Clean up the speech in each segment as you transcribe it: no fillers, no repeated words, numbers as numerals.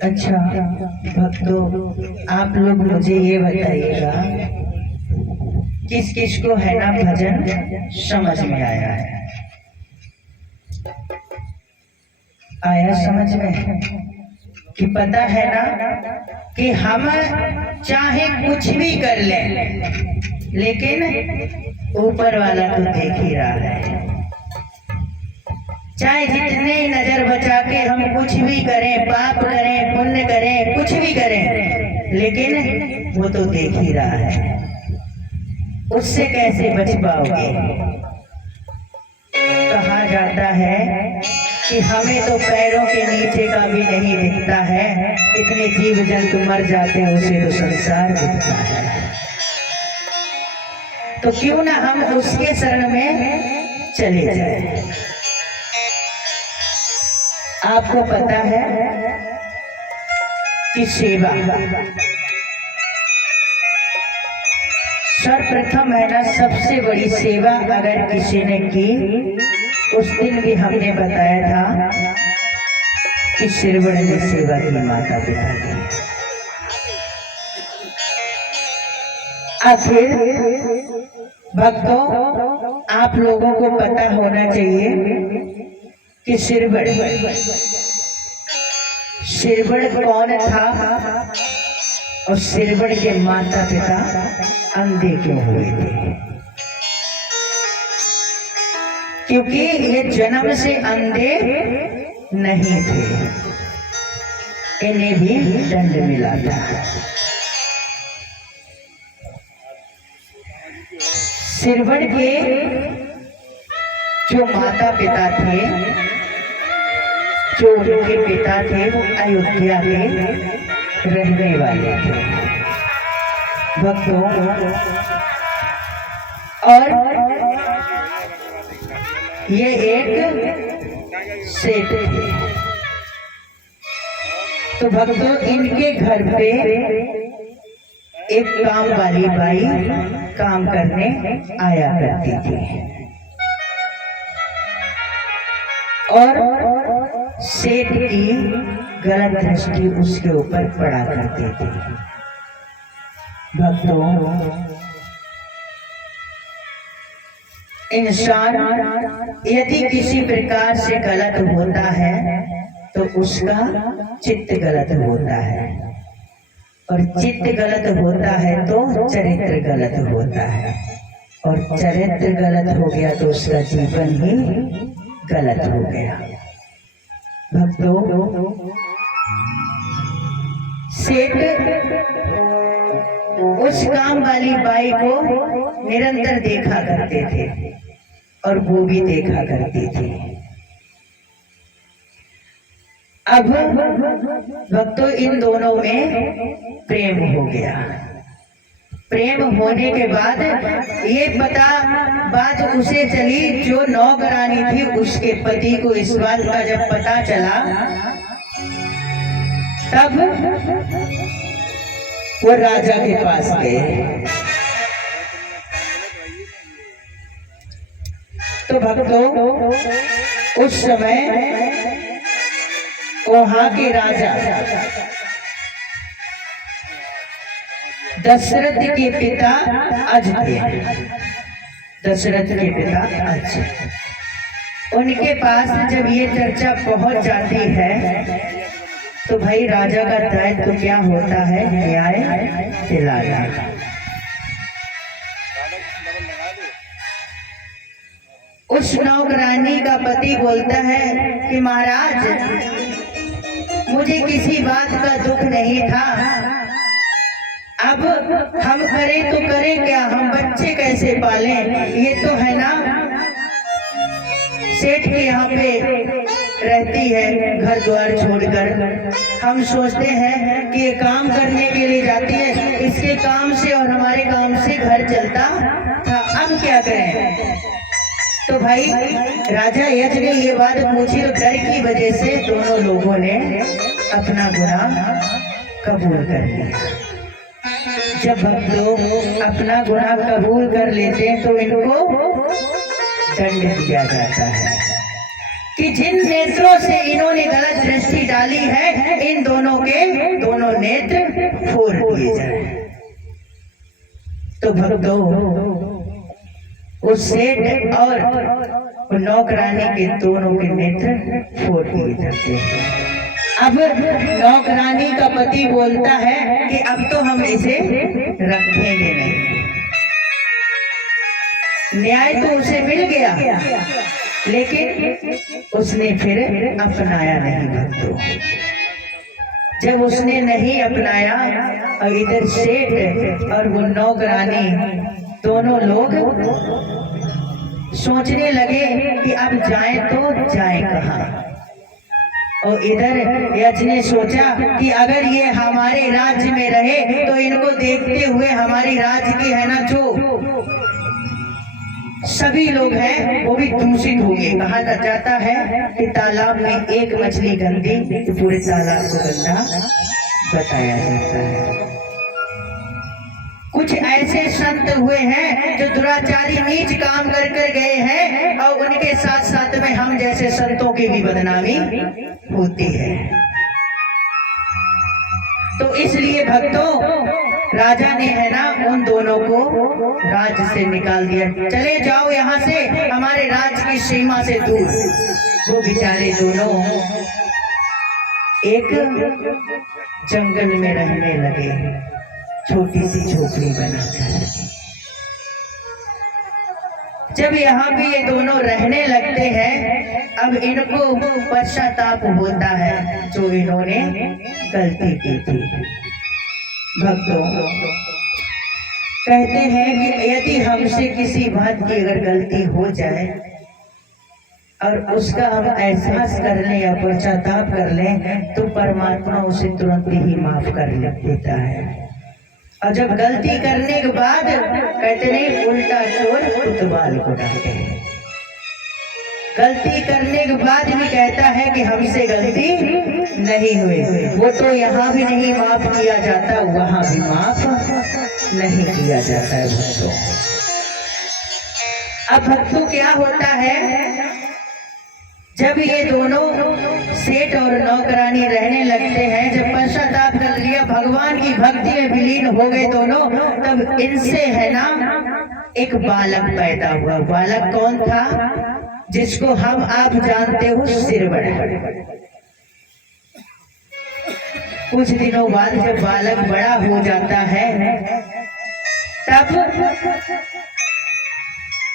अच्छा भक्तों, आप लोग मुझे ये बताइएगा, किस किस को है ना भजन समझ में आया है? आया समझ में? कि पता है ना कि हम चाहे कुछ भी कर लें, लेकिन ऊपर वाला तो देख ही रहा है। चाहे जितने नजर बचा के हम कुछ भी करें, पाप करें, पुण्य करें, कुछ भी करें, लेकिन वो तो देख ही रहा है। उससे कैसे बच पाओगे? कहा जाता है कि हमें तो पैरों के नीचे का भी नहीं दिखता है, इतने जीव जंतु मर जाते हैं, उसे तो संसार दिखता है। तो क्यों ना हम उसके शरण में चले जाएं। आपको पता है कि सेवा सर्वप्रथम है ना, सबसे बड़ी सेवा अगर किसी ने की, उस दिन भी हमने बताया था कि शिरवण ने सेवा की माता पिता की। आखिर भक्तों, आप लोगों को पता होना चाहिए कि शिरवण कौन था और शिरवण के माता पिता अंधे क्यों हुए थे? क्योंकि ये जन्म से अंधे नहीं थे, इन्हें भी दंड मिला था। शिरवण के जो माता पिता थे, जो उनके पिता थे, वो अयोध्या के रहने वाले थे भक्तों। और ये एक सेठ थे। तो भक्तों, इनके घर पे एक काम वाली बाई काम करने आया करती थी और सेठ की गलत दृष्टि उसके ऊपर पड़ा करती थी। भक्तों, इंसान यदि किसी प्रकार से गलत होता है तो उसका चित्त गलत होता है, और चित्त गलत होता है तो चरित्र गलत होता है, और चरित्र गलत हो गया तो उसका जीवन ही गलत हो गया। भक्तों, सेठ उस काम वाली बाई को निरंतर देखा करते थे और वो भी देखा करती थी। अब भक्तों, इन दोनों में प्रेम हो गया। प्रेम होने के बाद ये बात उसे चली, जो नौकरानी थी उसके पति को इस बात का जब पता चला, तब वो राजा के पास गए। तो भक्तों, उस समय वहां के राजा दशरथ के पिता अज थे। दशरथ के पिता अज, उनके पास जब ये चर्चा पहुंच जाती है तो भाई राजा का दायित्व तो क्या होता है? न्याय दिलाना। उस नौकरानी का पति बोलता है कि महाराज, मुझे किसी बात का दुख नहीं था, अब हम करें तो करें क्या, हम बच्चे कैसे पालें? ये तो है ना, सेठ के यहाँ पे रहती है घर द्वार छोड़कर। हम सोचते हैं कि ये काम करने के लिए जाती है, इसके काम से और हमारे काम से घर चलता था, अब क्या करें? तो भाई राजा यज ने ये बात पूछी तो डर की वजह से दोनों लोगों ने अपना गुनाह कबूल कर लिया। जब हम लोग अपना गुनाह कबूल कर लेते हैं तो इनको दंड दिया जाता है। कि जिन नेत्रों से इन्होंने गलत दृष्टि डाली है, इन दोनों के दोनों नेत्र फोड़ दिए जाए। तो भक्तों, उस सेठ और नौकरानी के दोनों के नेत्र फोड़ दिए जाते हैं। अब नौकरानी का पति बोलता है कि अब तो हम इसे रखेंगे नहीं। न्याय तो उसे मिल गया, लेकिन उसने फिर अपनाया नहीं भक्तों। जब उसने नहीं अपनाया और इधर सेठ और वो नौकरानी दोनों लोग सोचने लगे कि अब जाएं तो जाएं कहाँ। और इधर यक्ष ने सोचा कि अगर ये हमारे राज्य में रहे तो इनको देखते हुए हमारी राज्य की है ना जो सभी लोग हैं वो भी दूषित होंगे। कहा जाता है कि तालाब में एक मछली गंदी तो पूरे तालाब को गंदा बताया जाता है। कुछ ऐसे संत हुए हैं जो दुराचारी नीच काम कर कर गए हैं और उनके साथ साथ में हम जैसे संतों की भी बदनामी होती है। तो इसलिए भक्तों, राजा ने है ना उन दोनों को राज्य से निकाल दिया। चले जाओ यहाँ से, हमारे राज्य की सीमा से दूर। वो बेचारे दोनों एक जंगल में रहने लगे, छोटी सी झोपड़ी बनाकर। जब यहाँ पे ये दोनों रहने लगते हैं, अब इनको पश्चाताप होता है जो इन्होंने गलती की थी। भक्तों, कहते हैं कि यदि हमसे किसी बात की अगर गलती हो जाए और उसका हम एहसास कर लें या पश्चाताप कर लें तो परमात्मा उसे तुरंत ही माफ कर देता है। और जब गलती करने के बाद कहते नहीं, उल्टा चोर कोतवाल को डांटे। गलती करने के बाद भी कहता है कि हमसे गलती नहीं हुई। वो तो यहाँ भी नहीं माफ किया जाता, वहां भी माफ नहीं किया जाता है भक्तों। अब भक्तों क्या होता है, जब ये दोनों सेठ और नौकरानी रहने लगते हैं, जब पश्चाताप कर लिया, भगवान की भक्ति में विलीन हो गए दोनों, तब इनसे है ना एक बालक पैदा हुआ। बालक कौन था? जिसको हम आप जानते हो, सिरबड़। कुछ दिनों बाद जब बालक बड़ा हो जाता है, तब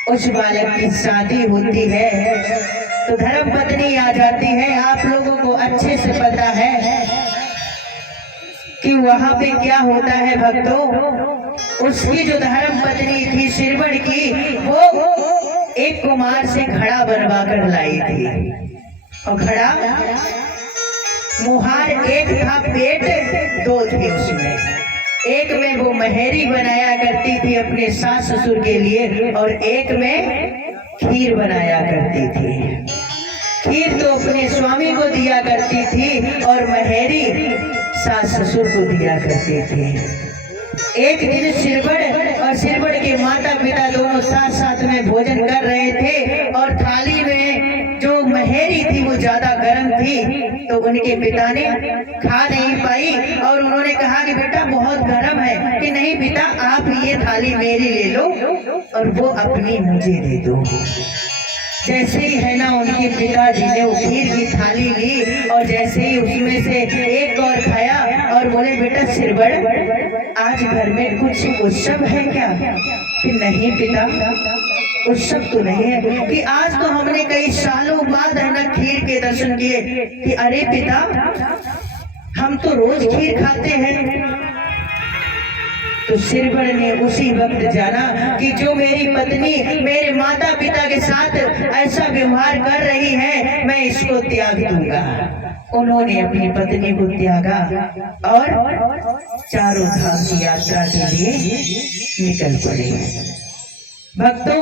उस बालक की शादी होती है तो धर्म पत्नी आ जाती है। आप लोगों को अच्छे से पता है कि वहां पे क्या होता है भक्तों। उसकी जो धर्म पत्नी थी सिरबड़ की, वो एक कुमार से घड़ा बनवा कर लाई थी। और घड़ा मुहार एक था, पेट दो थे उसमें। एक में वो महेरी बनाया करती थी अपने सास ससुर के लिए, और एक में खीर बनाया करती थी। खीर तो अपने स्वामी को दिया करती थी और महेरी सास ससुर को दिया करती थी। एक दिन सिरबड़ और सिरबड़ के माता पिता दोनों साथ साथ में भोजन कर रहे थे, और थाली में जो महेरी थी वो ज्यादा गर्म थी, तो उनके पिता ने खा नहीं पाई और उन्होंने कहा कि बेटा बहुत गर्म है। कि नहीं पिता, आप ये थाली मेरी ले लो और वो अपनी मुझे दे दो। जैसे ही है ना उनके पिताजी ने वो खीर की थाली ली और जैसे ही उसमें से एक और खाया और बोले, बेटा सिरबड़, आज घर में कुछ उत्सव है क्या? कि नहीं पिता, उत्सव तो नहीं है। कि आज तो हमने कई सालों बाद है ना खीर के दर्शन किए। कि अरे पिता, हम तो रोज खीर खाते हैं। तो सिरबड़ ने उसी वक्त जाना कि जो मेरी पत्नी मेरे माता पिता के साथ ऐसा व्यवहार कर रही है, मैं इसको त्याग दूंगा। उन्होंने अपनी पत्नी को त्यागा और चारों धाम की यात्रा के लिए निकल पड़े। भक्तों,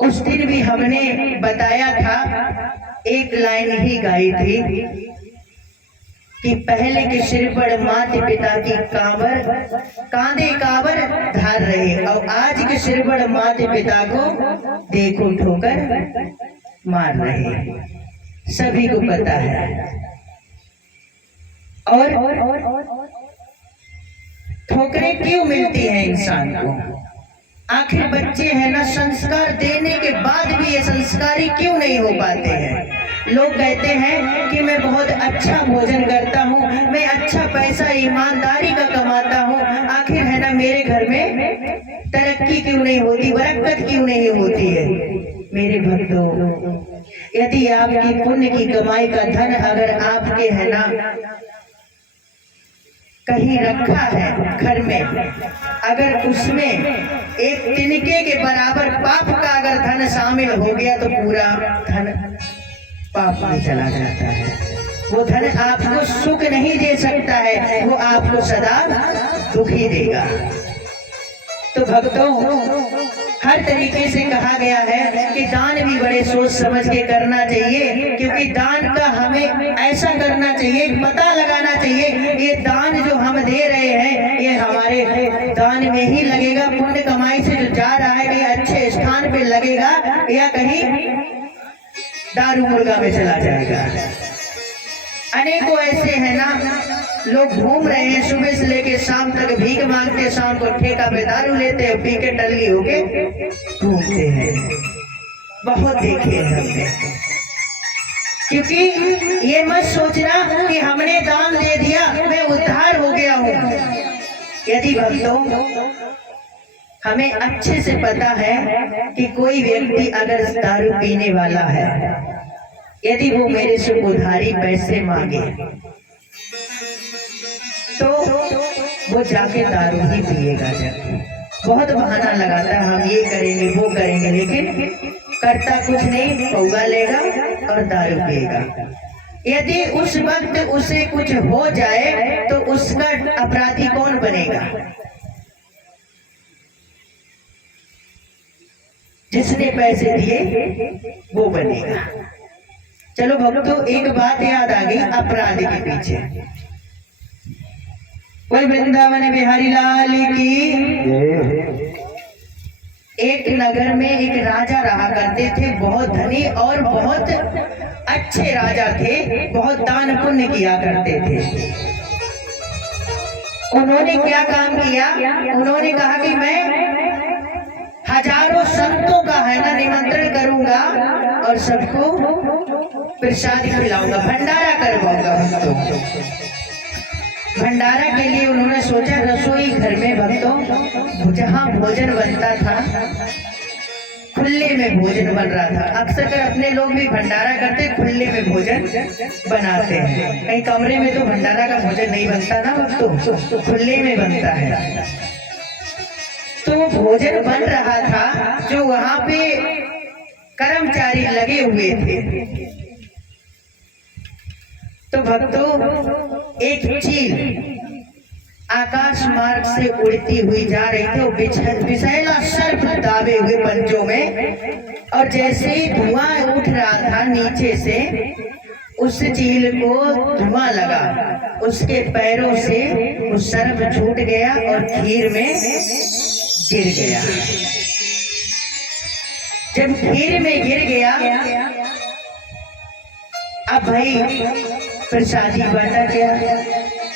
उस दिन भी हमने बताया था, एक लाइन ही गाई थी कि पहले के सिरबड़ माता पिता की कांधे कांवर धार रहे, और आज के सिरबड़ माता पिता को देखो ठोकर मार रहे। सभी को पता है। और ठोकरें क्यों मिलती हैं इंसान को? आखिर बच्चे हैं ना, संस्कार देने के बाद भी ये संस्कारी क्यों नहीं हो पाते हैं? लोग कहते हैं कि मैं बहुत अच्छा भोजन करता हूँ, मैं अच्छा पैसा ईमानदारी का कमाता हूँ, आखिर है ना मेरे घर में तरक्की क्यों नहीं होती, बरकत क्यों नहीं होती है? मेरे भक्तों, यदि आपकी पुण्य की कमाई का धन अगर आपके है ना कहीं रखा है घर में, अगर उसमें एक तिनके के बराबर पाप का अगर धन शामिल हो गया तो पूरा धन पाप में चला जाता है। वो धन आपको सुख नहीं दे सकता है, वो आपको सदा दुखी देगा। तो भक्तों, हर तरीके से कहा गया है कि दान भी बड़े सोच समझ के करना चाहिए, क्योंकि दान का हमें ऐसा करना चाहिए, पता लगाना चाहिए ये दान जो हम दे रहे हैं ये हमारे दान में ही लगेगा, पुण्य कमाई से जो जा रहा है कहीं अच्छे स्थान पे लगेगा या कहीं दारू मुर्गा में चला जाएगा। अनेकों ऐसे हैं ना लोग घूम रहे हैं, सुबह से लेके शाम तक भीख मांगते, शाम को ठेका पे दारू लेते हैं, पी के टल्ली होके घूमते हैं। बहुत देखे हैं हमने। क्योंकि ये मत सोचना कि हमने दान दे दिया मैं उद्धार हो गया हूँ। यदि भक्तों, हमें अच्छे से पता है कि कोई व्यक्ति अगर दारू पीने वाला है, यदि वो मेरे से उधारी पैसे मांगे तो वो जाके दारू ही पिएगा। जाके बहुत बहाना लगाता है, हम ये करेंगे वो करेंगे, लेकिन करता कुछ नहीं, पौगा लेगा और दारू पिएगा। यदि उस वक्त उसे कुछ हो जाए तो उसका अपराधी कौन बनेगा? जिसने पैसे दिए वो बनेगा। चलो भक्तों, एक बात याद आ गई अपराधी के पीछे। कोई वृंदावन बिहारी लाल की। एक नगर में एक राजा रहा करते थे, बहुत धनी और बहुत अच्छे राजा थे, बहुत दान पुण्य किया करते थे। उन्होंने क्या काम किया? उन्होंने कहा कि मैं हजारों संतों का है ना निमंत्रण करूंगा और सबको प्रसाद खिलाऊंगा, भंडारा करवाऊंगा। भंडारा के लिए उन्होंने सोचा रसोई घर में भक्तों जहाँ भोजन बनता था, खुले में भोजन बन रहा था। अक्सर कर अपने लोग भी भंडारा करते, खुले में भोजन बनाते हैं। कहीं कमरे में तो भंडारा का भोजन नहीं बनता ना भक्तों, तो खुले में बनता है। तो भोजन बन रहा था, जो वहां पे कर्मचारी लगे हुए थे। तो भक्तों, एक चील आकाश मार्ग से उड़ती हुई जा रही थी, वो विषैला सर्प दाबे हुए पंजों में, और जैसे ही धुआं उठ रहा था नीचे से, उस चील को धुआं लगा, उसके पैरों से वो सर्प छूट गया और खीर में गिर गया। जब खीर में गिर गया, अब भाई प्रसादी बांटा गया।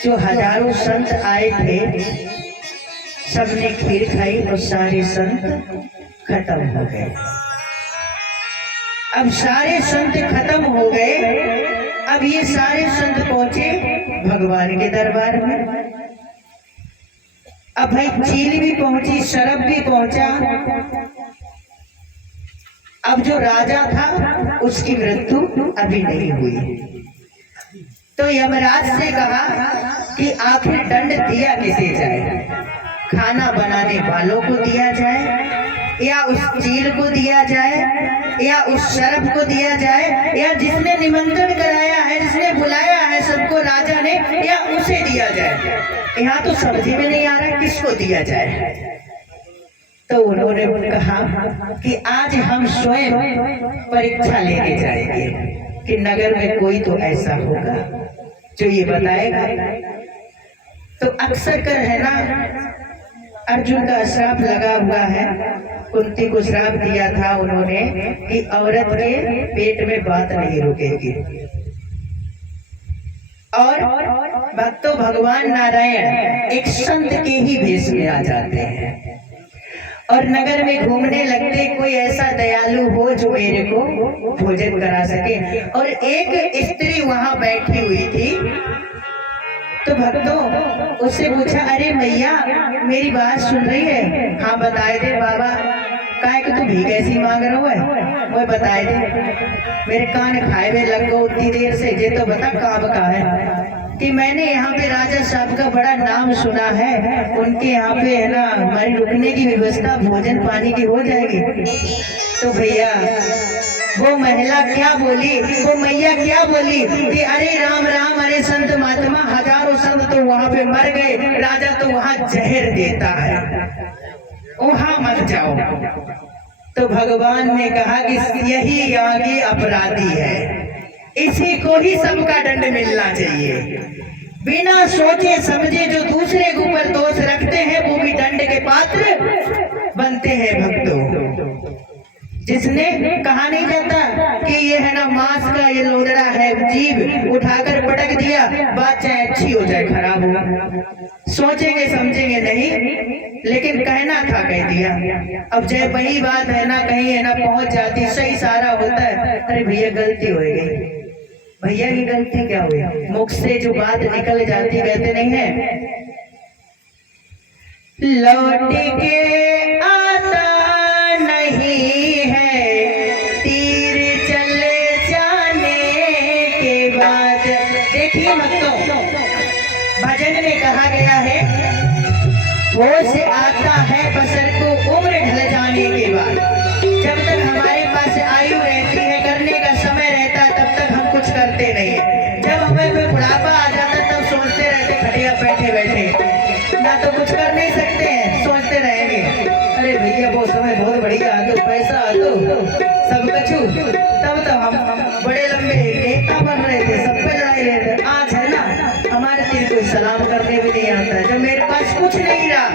जो हजारों संत आए थे सबने खीर खाई और सारे संत खत्म हो गए। अब सारे संत खत्म हो गए। अब ये सारे संत पहुंचे भगवान के दरबार में। अब भाई चील भी पहुंची, शरब भी पहुंचा। अब जो राजा था उसकी मृत्यु अभी नहीं हुई। तो यमराज से कहा कि आखिर दंड दिया किसे जाए? खाना बनाने वालों को दिया जाए, या उस चील को दिया जाए, या उस शरब को दिया जाए, या जिसने निमंत्रण कराया है, जिसने बुलाया है सबको राजा ने, या उसे दिया जाए? यहाँ तो समझ में नहीं आ रहा किसको दिया जाए। तो उन्होंने कहा कि आज हम स्वयं परीक्षा लेके जाएंगे कि नगर में कोई तो ऐसा होगा जो ये बताएगा। तो अक्सर कर है ना अर्जुन का श्राप लगा हुआ है। कुंती को श्राप दिया था उन्होंने कि औरत के पेट में बात नहीं रुकेगी। और भक्तों, भगवान नारायण एक संत के ही भेष में आ जाते हैं और नगर में घूमने लगते, कोई ऐसा दयालु हो जो मेरे को भोजन करा सके। और एक स्त्री वहां बैठी हुई थी, तो भक्तों उससे पूछा, अरे मैया मेरी बात सुन रही है? हाँ बताए दे बाबा। काहे कि तू भी कैसी मांग रहा है? वो बताए दे, मेरे कान खाए हुए लग गो उतनी देर से। जे तो बता काब का है कि मैंने यहाँ पे राजा साहब का बड़ा नाम सुना है, उनके यहाँ पे है ना हमारी रुकने की व्यवस्था भोजन पानी की हो जाएगी। तो भैया वो महिला क्या बोली, वो मैया क्या बोली कि अरे राम राम, अरे संत महात्मा, हजारों संत तो वहां पे मर गए, राजा तो वहां जहर देता है, वहां मत जाओ। तो भगवान ने कहा कि यही यहाँ की अपराधी है, इसी को ही सबका दंड मिलना चाहिए। बिना सोचे समझे जो दूसरे के ऊपर दोष रखते हैं वो भी दंड के पात्र बनते हैं। भक्तों, जिसने कहा नहीं जाता कि ये है ना मांस का ये लोदड़ा है, जीव उठाकर पटक दिया, बात चाहे अच्छी हो चाहे खराब हो, सोचेंगे समझेंगे नहीं, लेकिन कहना था कह दिया। अब जय वही बात है ना कहीं है ना पहुंच जाती, सही सारा होता है, अरे भैया गलती हो गई। भैया की गलती क्या हुई? मुख से जो बात निकल जाती, कहते नहीं है लौट के आता नहीं है तीर चले जाने के बाद। देखिए भक्तों, भजन में कहा गया है वो से आता है बसर को उम्र ढल जाने के बाद। जब तक हमारे पास आयु रहती है, करने का समय रहता है, तब तक हम कुछ करते नहीं है। जब हमें कोई बुढ़ापा आ जाता तब सोचते रहते खटिया बैठे बैठे ना तो कुछ कर नहीं सकते हैं, सोचते रहेंगे अरे भैया वो समय बहुत बढ़िया आ तो पैसा आ तो सब कछु। तब तो हम बड़े लंबे नेता बन रहे थे, सब पे लड़ाई रहते। आज है ना हमारे दिल को सलाम करने भी नहीं आता। जब मेरे पास कुछ नहीं रहा,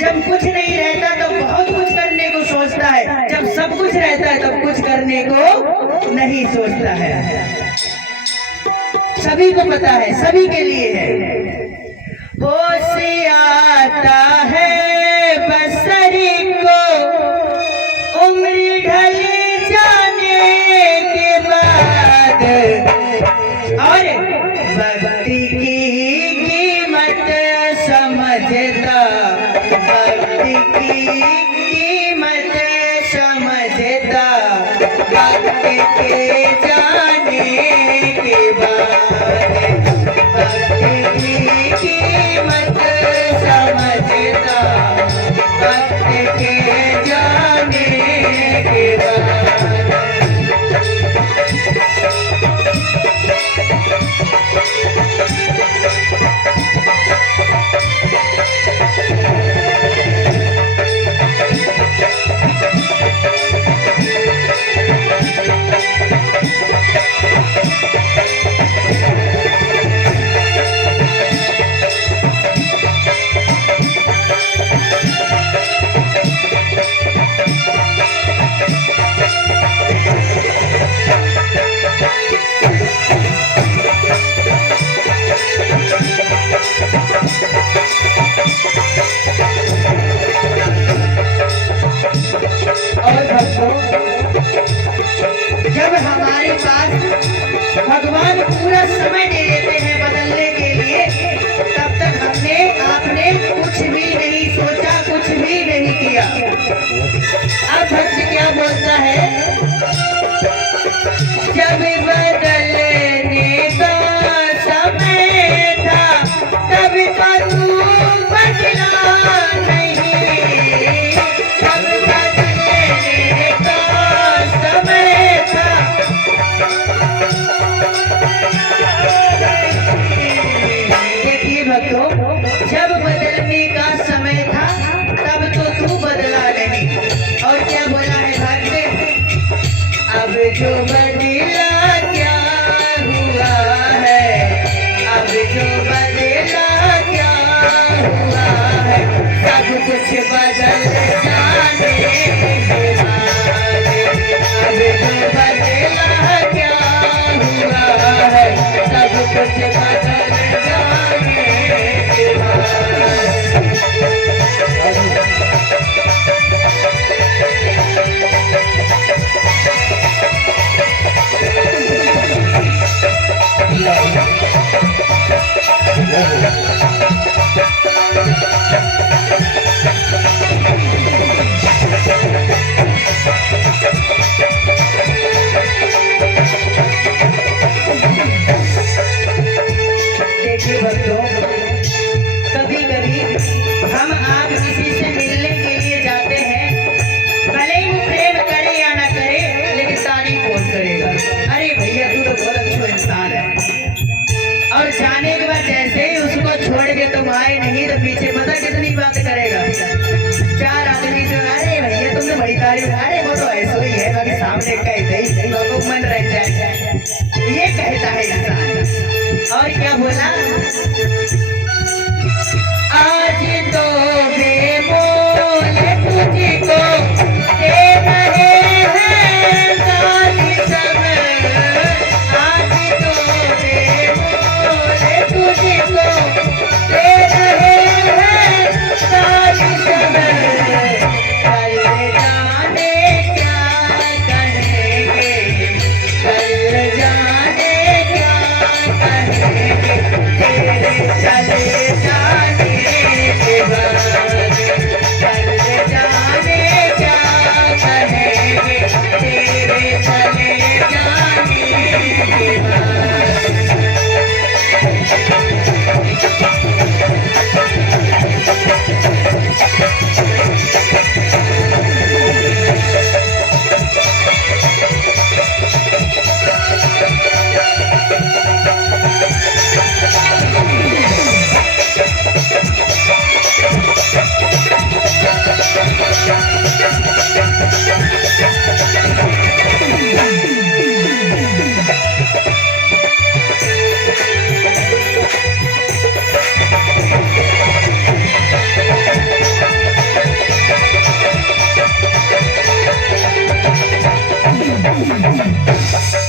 जब कुछ नहीं रहता तो बहुत कुछ करने को सोचता है, जब सब कुछ रहता है तब कुछ करने को नहीं सोचता है। सभी को पता है, सभी के लिए है। होश आता है बसरी को उम्र ढल जाने के बाद, और भक्ति की कीमत समझता, भक्ति की कीमत समझता, भक्ति के जाने के बाद, भक्ति की कीमत समझता, भक्ति के जाने के बाद। जब हमारे पास भगवान पूरा समय दे देते हैं बदलने के लिए, तब तक हमने आपने कुछ भी नहीं सोचा, कुछ भी नहीं किया। अब भक्त क्या बोलता है, जब बदलने का समय था तब का तू बदला नहीं, जब बदलने का समय था। देखिए भक्तों, जब बदलने का समय था तब तो तू बदला नहीं। और क्या बोला है भक्त, अब जो बदला क्या हुआ है, अब जो बदला क्या हुआ है, सब कुछ बदल जाने के बाद, अब जो बदला क्या हुआ है, सब कुछ बदल जाने के बाद। देखिए भक्तों, कभी कभी हम आप किसी से मिलने के लिए जाते हैं, भले ही वो प्रेम करे या ना करे, लेकिन तारीफ कौन करेगा, अरे भैया तू तो बहुत अच्छा इंसान है। और जाने के बाद जैसे ही उसको छोड़ के तुम आए नहीं तो पीछे पता कितनी बात करेगा, चार आदमी से अरे भैया तुम तो बड़ी तारीफ, अरे वो तो ऐसा ही है, बाकी सामने कहते ही लोगों को मन रह जाए, ये कहता है इंसान। और क्या बोला, आज तो बेमोल तुझको दे रहे हैं साथी सब, आज तो बेमोल तुझको दे रहे हैं साथी सब, कल जाने क्या कहेंगे, कल जाने क्या कहेंगे, तेरे चले जाने के बाद, चल जाने क्या कहेंगे, तेरे चले जाने के बाद।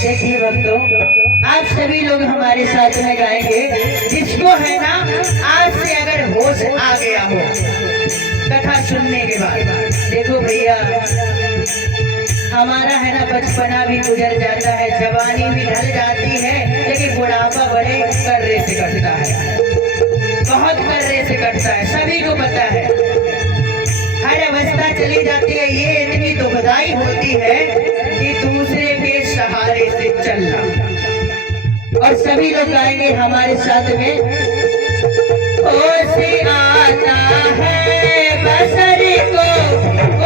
देखिए भक्तों, आप सभी लोग हमारे साथ में गाएंगे, जिसको है ना आज से अगर होश आ गया हो कथा सुनने के बाद। देखो भैया, हमारा है ना बचपना भी गुजर जाता है, जवानी भी ढल जाती है, लेकिन बुढ़ापा बड़े कर्रे से कटता है, बहुत कर्रे से कटता है, सभी को पता है। हर अवस्था चली जाती है, ये इतनी दुखदाई होती है कि दूसरे के सहारे से चलना। और सभी लोग गाएंगे हमारे साथ में, होश आता है बसर को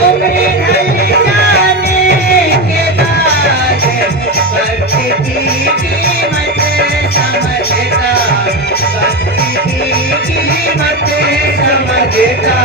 उम्र ढल जाने के बाद, वक्त की कीमत समझता, वक्त की कीमत समझता,